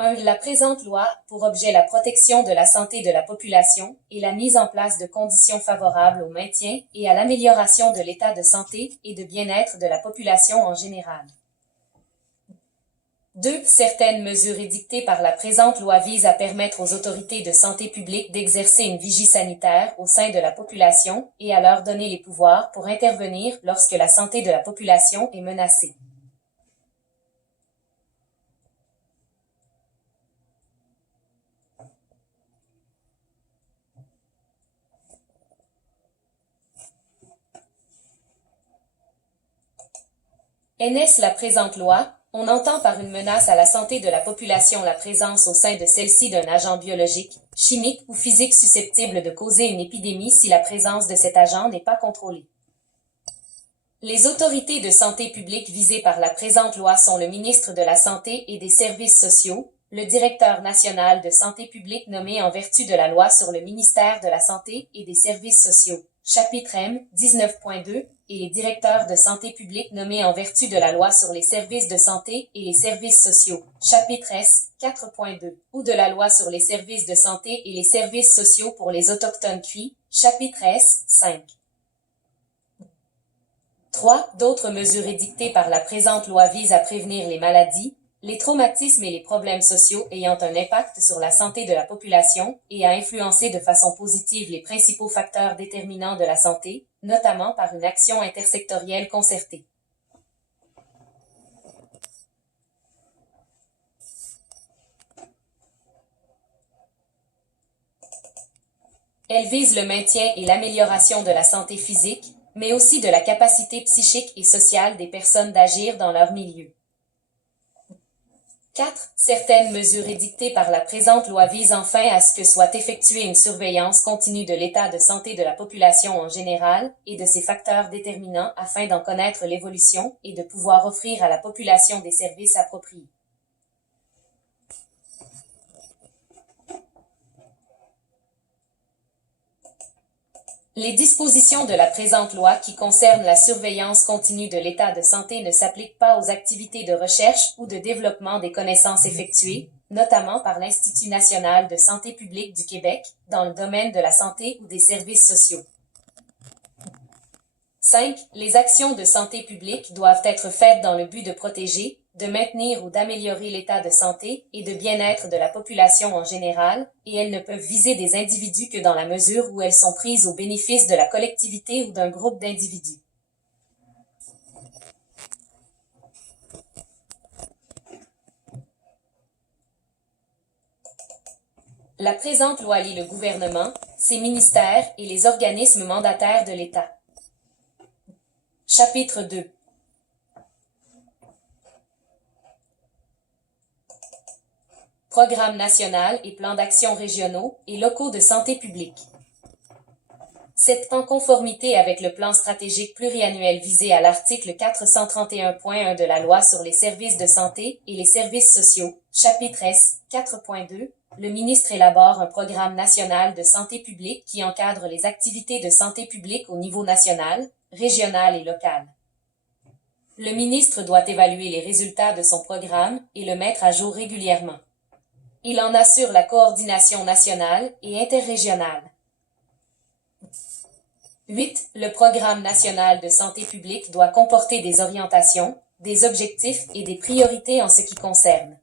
1. La présente loi a pour objet la protection de la santé de la population et la mise en place de conditions favorables au maintien et à l'amélioration de l'état de santé et de bien-être de la population en général. 2. Certaines mesures édictées par la présente loi visent à permettre aux autorités de santé publique d'exercer une vigie sanitaire au sein de la population et à leur donner les pouvoirs pour intervenir lorsque la santé de la population est menacée. Est-ce la présente loi? On entend par une menace à la santé de la population la présence au sein de celle-ci d'un agent biologique, chimique ou physique susceptible de causer une épidémie si la présence de cet agent n'est pas contrôlée. Les autorités de santé publique visées par la présente loi sont le ministre de la Santé et des Services sociaux, le directeur national de santé publique nommé en vertu de la loi sur le ministère de la Santé et des Services sociaux, chapitre M 19.2, et les directeurs de santé publique nommés en vertu de la loi sur les services de santé et les services sociaux, chapitre S 4.2, ou de la loi sur les services de santé et les services sociaux pour les autochtones Cris, chapitre S 5. 3. D'autres mesures édictées par la présente loi visent à prévenir les maladies, les traumatismes et les problèmes sociaux ayant un impact sur la santé de la population et à influencer de façon positive les principaux facteurs déterminants de la santé, notamment par une action intersectorielle concertée. Elles visent le maintien et l'amélioration de la santé physique, mais aussi de la capacité psychique et sociale des personnes d'agir dans leur milieu. 4. Certaines mesures édictées par la présente loi visent enfin à ce que soit effectuée une surveillance continue de l'état de santé de la population en général et de ses facteurs déterminants afin d'en connaître l'évolution et de pouvoir offrir à la population des services appropriés. Les dispositions de la présente loi qui concernent la surveillance continue de l'état de santé ne s'appliquent pas aux activités de recherche ou de développement des connaissances effectuées, notamment par l'Institut national de santé publique du Québec, dans le domaine de la santé ou des services sociaux. 5. Les actions de santé publique doivent être faites dans le but de protéger, de maintenir ou d'améliorer l'état de santé et de bien-être de la population en général, et elles ne peuvent viser des individus que dans la mesure où elles sont prises au bénéfice de la collectivité ou d'un groupe d'individus. La présente loi lie le gouvernement, ses ministères et les organismes mandataires de l'État. Chapitre 2. Programme national et plans d'action régionaux et locaux de santé publique. C'est en conformité avec le plan stratégique pluriannuel visé à l'article 431.1 de la loi sur les services de santé et les services sociaux, chapitre S 4.2, le ministre élabore un programme national de santé publique qui encadre les activités de santé publique au niveau national, régional et local. Le ministre doit évaluer les résultats de son programme et le mettre à jour régulièrement. Il en assure la coordination nationale et interrégionale. 8. Le programme national de santé publique doit comporter des orientations, des objectifs et des priorités en ce qui concerne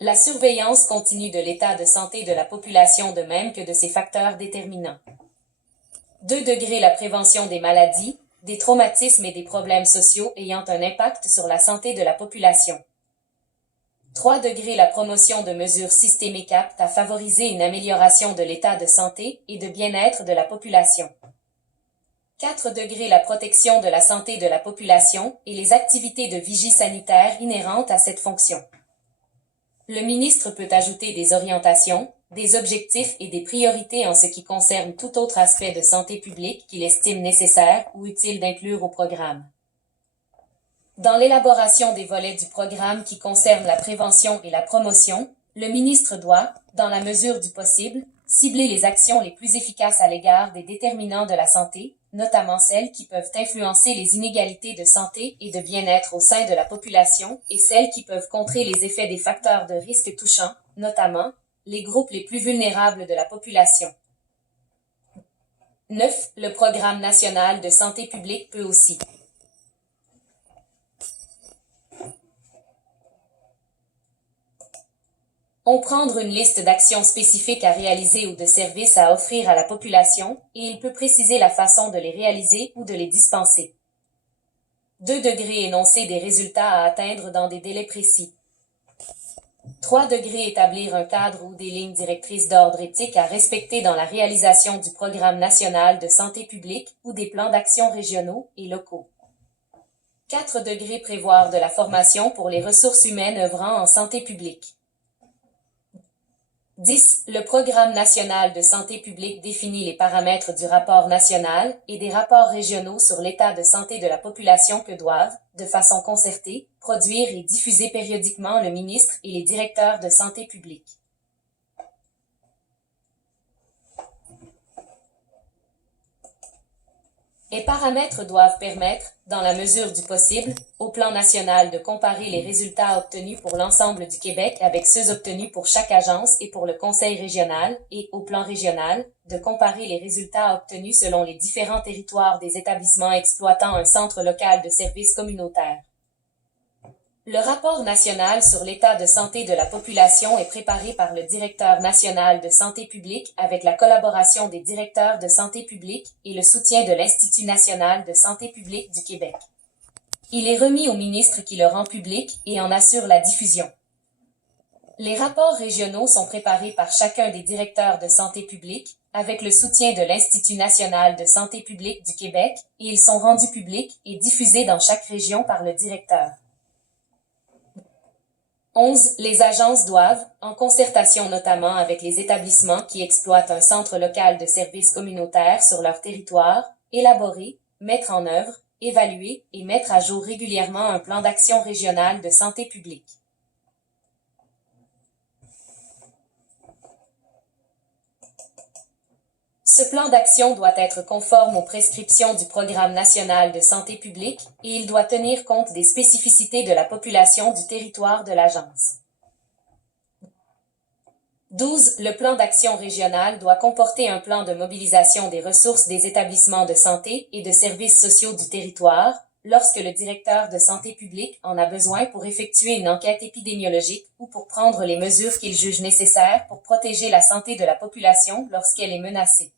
la surveillance continue de l'état de santé de la population de même que de ses facteurs déterminants. 2 degrés la prévention des maladies, des traumatismes et des problèmes sociaux ayant un impact sur la santé de la population. 3 degrés la promotion de mesures systémiques aptes à favoriser une amélioration de l'état de santé et de bien-être de la population. 4 degrés la protection de la santé de la population et les activités de vigie sanitaire inhérentes à cette fonction. Le ministre peut ajouter des orientations, des objectifs et des priorités en ce qui concerne tout autre aspect de santé publique qu'il estime nécessaire ou utile d'inclure au programme. Dans l'élaboration des volets du programme qui concernent la prévention et la promotion, le ministre doit, dans la mesure du possible, cibler les actions les plus efficaces à l'égard des déterminants de la santé, notamment celles qui peuvent influencer les inégalités de santé et de bien-être au sein de la population, et celles qui peuvent contrer les effets des facteurs de risque touchant, notamment, les groupes les plus vulnérables de la population. 9. Le Programme national de santé publique peut aussi prendre une liste d'actions spécifiques à réaliser ou de services à offrir à la population, et il peut préciser la façon de les réaliser ou de les dispenser. 2 degrés énoncer des résultats à atteindre dans des délais précis. 3 degrés établir un cadre ou des lignes directrices d'ordre éthique à respecter dans la réalisation du Programme national de santé publique ou des plans d'action régionaux et locaux. 4 degrés prévoir de la formation pour les ressources humaines œuvrant en santé publique. 10. Le Programme national de santé publique définit les paramètres du rapport national et des rapports régionaux sur l'état de santé de la population que doivent, de façon concertée, produire et diffuser périodiquement le ministre et les directeurs de santé publique. Les paramètres doivent permettre, dans la mesure du possible, au plan national de comparer les résultats obtenus pour l'ensemble du Québec avec ceux obtenus pour chaque agence et pour le conseil régional, et, au plan régional, de comparer les résultats obtenus selon les différents territoires des établissements exploitant un centre local de services communautaires. Le rapport national sur l'état de santé de la population est préparé par le directeur national de santé publique avec la collaboration des directeurs de santé publique et le soutien de l'Institut national de santé publique du Québec. Il est remis au ministre qui le rend public et en assure la diffusion. Les rapports régionaux sont préparés par chacun des directeurs de santé publique avec le soutien de l'Institut national de santé publique du Québec et ils sont rendus publics et diffusés dans chaque région par le directeur. 11. Les agences doivent, en concertation notamment avec les établissements qui exploitent un centre local de services communautaires sur leur territoire, élaborer, mettre en œuvre, évaluer et mettre à jour régulièrement un plan d'action régional de santé publique. Ce plan d'action doit être conforme aux prescriptions du Programme national de santé publique et il doit tenir compte des spécificités de la population du territoire de l'agence. 12. Le plan d'action régional doit comporter un plan de mobilisation des ressources des établissements de santé et de services sociaux du territoire, lorsque le directeur de santé publique en a besoin pour effectuer une enquête épidémiologique ou pour prendre les mesures qu'il juge nécessaires pour protéger la santé de la population lorsqu'elle est menacée.